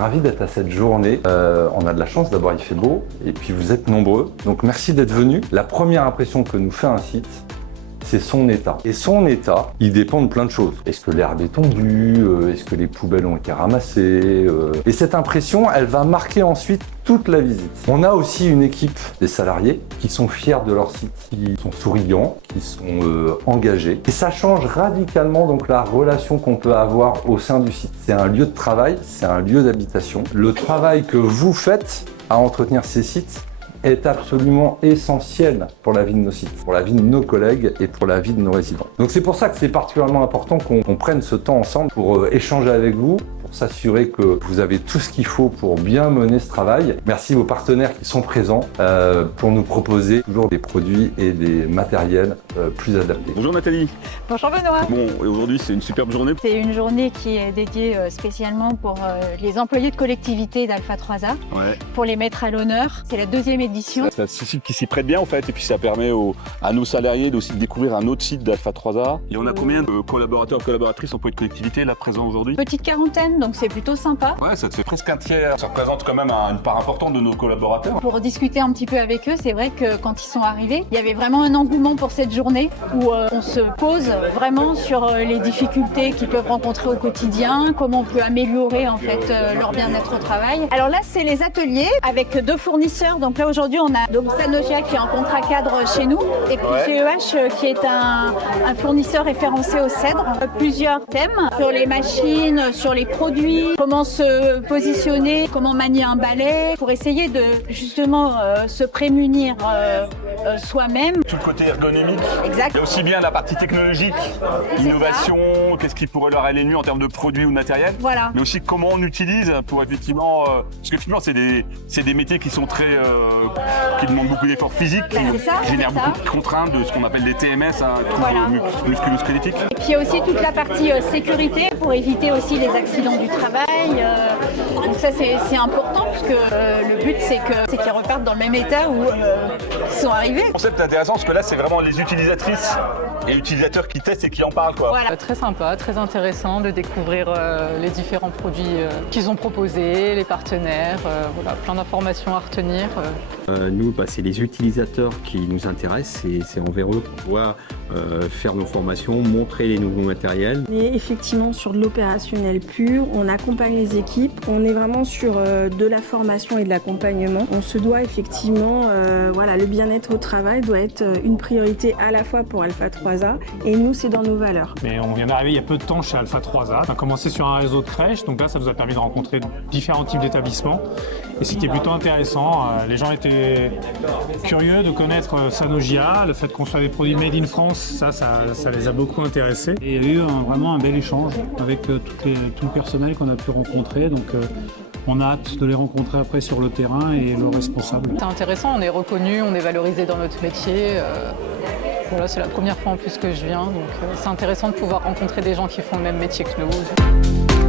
ravi d'être à cette journée. On a de la chance, d'abord il fait beau, et puis vous êtes nombreux. Donc merci d'être venus. La première impression que nous fait un site, c'est son état. Et son état, il dépend de plein de choses. Est-ce que l'herbe est tondue? Est-ce que les poubelles ont été ramassées? Et cette impression, elle va marquer ensuite toute la visite. On a aussi une équipe des salariés qui sont fiers de leur site, qui sont souriants, qui sont engagés. Et ça change radicalement donc la relation qu'on peut avoir au sein du site. C'est un lieu de travail, c'est un lieu d'habitation. Le travail que vous faites à entretenir ces sites est absolument essentiel pour la vie de nos sites, pour la vie de nos collègues et pour la vie de nos résidents. Donc c'est pour ça que c'est particulièrement important qu'on prenne ce temps ensemble pour échanger avec vous, pour s'assurer que vous avez tout ce qu'il faut pour bien mener ce travail. Merci aux partenaires qui sont présents pour nous proposer toujours des produits et des matériels plus adaptés. Bonjour Nathalie. Bonjour Benoît. Bon, aujourd'hui c'est une superbe journée. C'est une journée qui est dédiée spécialement pour les employés de collectivité d'Alpha 3A, pour les mettre à l'honneur. C'est la 2e édition. C'est un site qui s'y prête bien en fait, et puis ça permet à nos salariés aussi de découvrir un autre site d'Alpha 3A. Et on a combien de collaborateurs, collaboratrices employés de collectivité là présents aujourd'hui? Petite quarantaine, donc c'est plutôt sympa. Ouais, ça te fait presque un tiers. Ça représente quand même une part importante de nos collaborateurs. Pour discuter un petit peu avec eux, c'est vrai que quand ils sont arrivés, il y avait vraiment un engouement pour cette journée où on se pose vraiment sur les difficultés qu'ils peuvent rencontrer au quotidien, comment on peut améliorer en fait leur bien-être au travail. Alors là, c'est les ateliers avec 2 fournisseurs. Donc là aujourd'hui, on a donc Sanogia qui est en contrat cadre chez nous et puis GEH qui est un fournisseur référencé au cèdre. Plusieurs thèmes sur les machines, sur les produits, comment se positionner, comment manier un balai pour essayer de justement se prémunir soi-même. Tout le côté ergonomique. Exact. Il y a aussi bien la partie technologique, innovation, qu'est-ce qui pourrait leur aller mieux en termes de produits ou de matériel. Voilà. Mais aussi comment on utilise pour effectivement, parce que finalement c'est des métiers qui sont très, qui demandent beaucoup d'efforts physiques, qui génèrent beaucoup de contraintes de ce qu'on appelle des TMS, musculo-squelettiques. Et puis il y a aussi toute la partie sécurité pour éviter aussi les accidents du travail. Donc ça c'est important parce que le but c'est qu'ils repartent dans le même état où ils sont arrivés. Le concept est intéressant parce que là c'est vraiment les utilisatrices et utilisateurs qui testent et qui en parlent, quoi. Voilà. Très sympa, très intéressant de découvrir les différents produits qu'ils ont proposés, les partenaires, voilà, plein d'informations à retenir. Nous, c'est les utilisateurs qui nous intéressent, c'est envers eux qu'on doit faire nos formations, montrer les nouveaux matériels. On est effectivement sur de l'opérationnel pur, on accompagne les équipes, on est vraiment sur de la formation et de l'accompagnement. On se doit effectivement, le bien-être au travail doit être une priorité à la fois pour Alpha 3A et nous c'est dans nos valeurs. Mais on vient d'arriver il y a peu de temps chez Alpha 3A. On a commencé sur un réseau de crèches, donc là ça nous a permis de rencontrer différents types d'établissements. Et c'était plutôt intéressant. Les gens étaient curieux de connaître Sanogia, le fait qu'on soit des produits made in France, ça les a beaucoup intéressés. Et il y a eu vraiment un bel échange avec tout le personnel qu'on a pu rencontrer. Donc, on a hâte de les rencontrer après sur le terrain et leurs responsables. C'est intéressant, on est reconnu, on est valorisé dans notre métier. Voilà, c'est la première fois en plus que je viens, donc c'est intéressant de pouvoir rencontrer des gens qui font le même métier que nous.